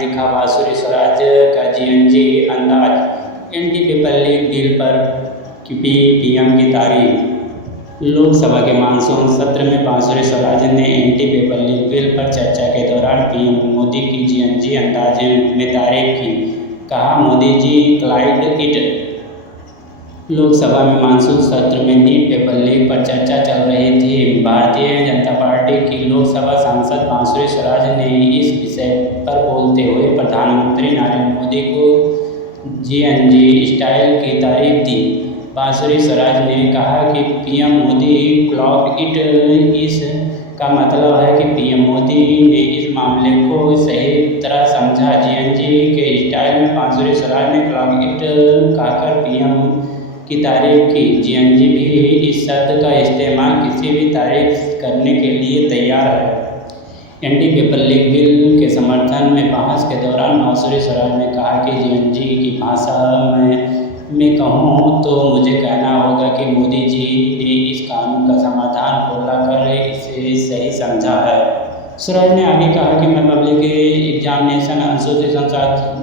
दिखा बांसुरी स्वराज का जीएनजी अंदाज। एंटी पेपर लीक बिल पर पीएम की तारीफ। लोकसभा के मानसून सत्र में बांसुरी स्वराज ने एंटी पेपर लीक बिल पर चर्चा के दौरान पीएम मोदी की जीएनजी अंदाज में तारीफ की। कहा, मोदी जी क्लाइड इट। लोकसभा में मानसून सत्र में नीट पेपर लीक पर चर्चा चल रही थी। भारतीय जनता पार्टी की लोकसभा सांसद बांसुरी स्वराज ने इस विषय पर बोलते हुए प्रधानमंत्री नरेंद्र मोदी को जीएनजी स्टाइल की तारीफ दी। बांसुरी स्वराज ने कहा कि पीएम मोदी क्लॉक इट। इस का मतलब है कि पीएम मोदी ने इस मामले को सही तरह समझा। जीएनजी के स्टाइल में बांसुरी स्वराज ने क्लॉक इट कहकर पीएम की तारीफ की। जीएनजी भी इस शब्द का इस्तेमाल किसी भी तारीफ करने के लिए तैयार है। एंटी पेपर लीक बिल के समर्थन में बहस के दौरान बांसुरी स्वराज ने कहा कि जीएनजी की भाषा में कहूँ तो मुझे कहना होगा कि मोदी जी ने इस कानून का समाधान खोलकर इसे सही समझा है। स्वराज ने आगे कहा कि मैं पब्लिक एग्जामिनेशन अनुसूचित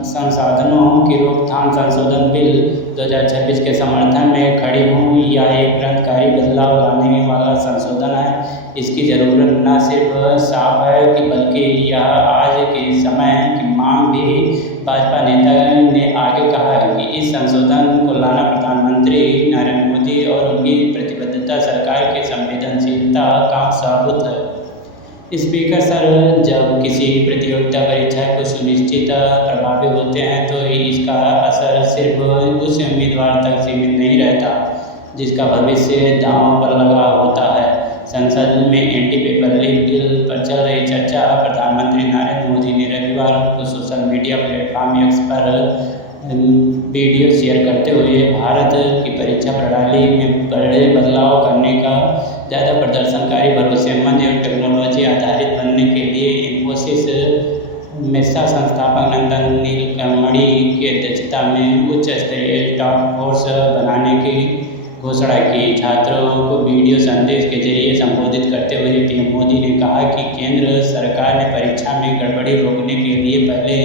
संसाधनों की रोकथाम संशोधन बिल 2026 के समर्थन में खड़ी हूँ। यह एक क्रांतिकारी बदलाव लाने वाला संशोधन है। इसकी ज़रूरत न सिर्फ साफ है कि बल्कि यह आज के समय की मांग भी। भाजपा नेता ने आगे कहा है कि इस संशोधन को लाना प्रधानमंत्री नरेंद्र मोदी और उनकी प्रतिबद्धता सरकार की संवेदनशीलता का सबूत है। स्पीकर सर, जब किसी प्रतियोगिता परीक्षा को सुनिश्चित प्रभावी होते हैं तो इसका असर सिर्फ उस उम्मीदवार तक सीमित नहीं रहता जिसका भविष्य दांव पर लगा होता है। संसद में एंटी पेपर लीक बिल पर चल रही चर्चा। प्रधानमंत्री नरेंद्र मोदी ने रविवार को सोशल मीडिया प्लेटफॉर्म एक्स पर वीडियो शेयर करते हुए भारत की परीक्षा प्रणाली में बड़े बदलाव करने का ज़्यादा प्रदर्शनकारी, भरोसेमंद एवं टेक्नोलॉजी आधारित बनने के लिए इन्फोसिस मेसा संस्थापक नंदन नीलकमणी की अध्यक्षता में उच्च स्तरीय टास्क फोर्स बनाने की घोषणा की। छात्रों को वीडियो संदेश के जरिए संबोधित करते हुए पीएम मोदी ने कहा कि केंद्र सरकार ने परीक्षा में गड़बड़ी रोकने के लिए पहले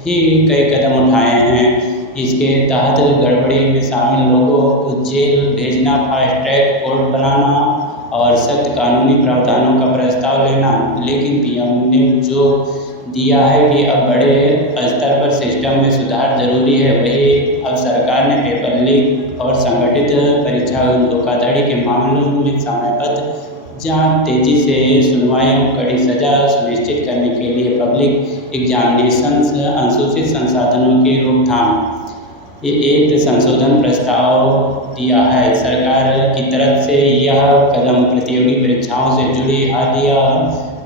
ही कई कदम उठाए हैं। इसके तहत गड़बड़ी में शामिल लोगों को जेल भेजना, फास्ट ट्रैक कोर्ट बनाना और सख्त कानूनी प्रावधानों का प्रस्ताव लेना। लेकिन पीएम ने जो दिया है कि अब बड़े स्तर पर सिस्टम में सुधार जरूरी है। वही अब सरकार ने पेपर लीक और संगठित परीक्षा धोखाधड़ी के मामलों में समयबद्ध जांच, तेजी से सुनवाई, कड़ी सजा सुनिश्चित करने के लिए पब्लिक एग्जामिनेशंस अनुसूचित संसाधनों की रोकथाम ये एक संशोधन प्रस्ताव दिया है। सरकार की तरफ से यह कदम प्रतियोगी परीक्षाओं से जुड़ी हालिया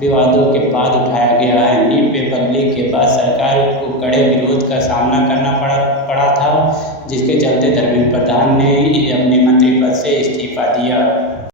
विवादों के बाद उठाया गया है। नीट पेपर लीक के बाद सरकार को कड़े विरोध का सामना करना पड़ा था, जिसके चलते धर्मेंद्र प्रधान ने अपने मंत्री पद से इस्तीफा दिया।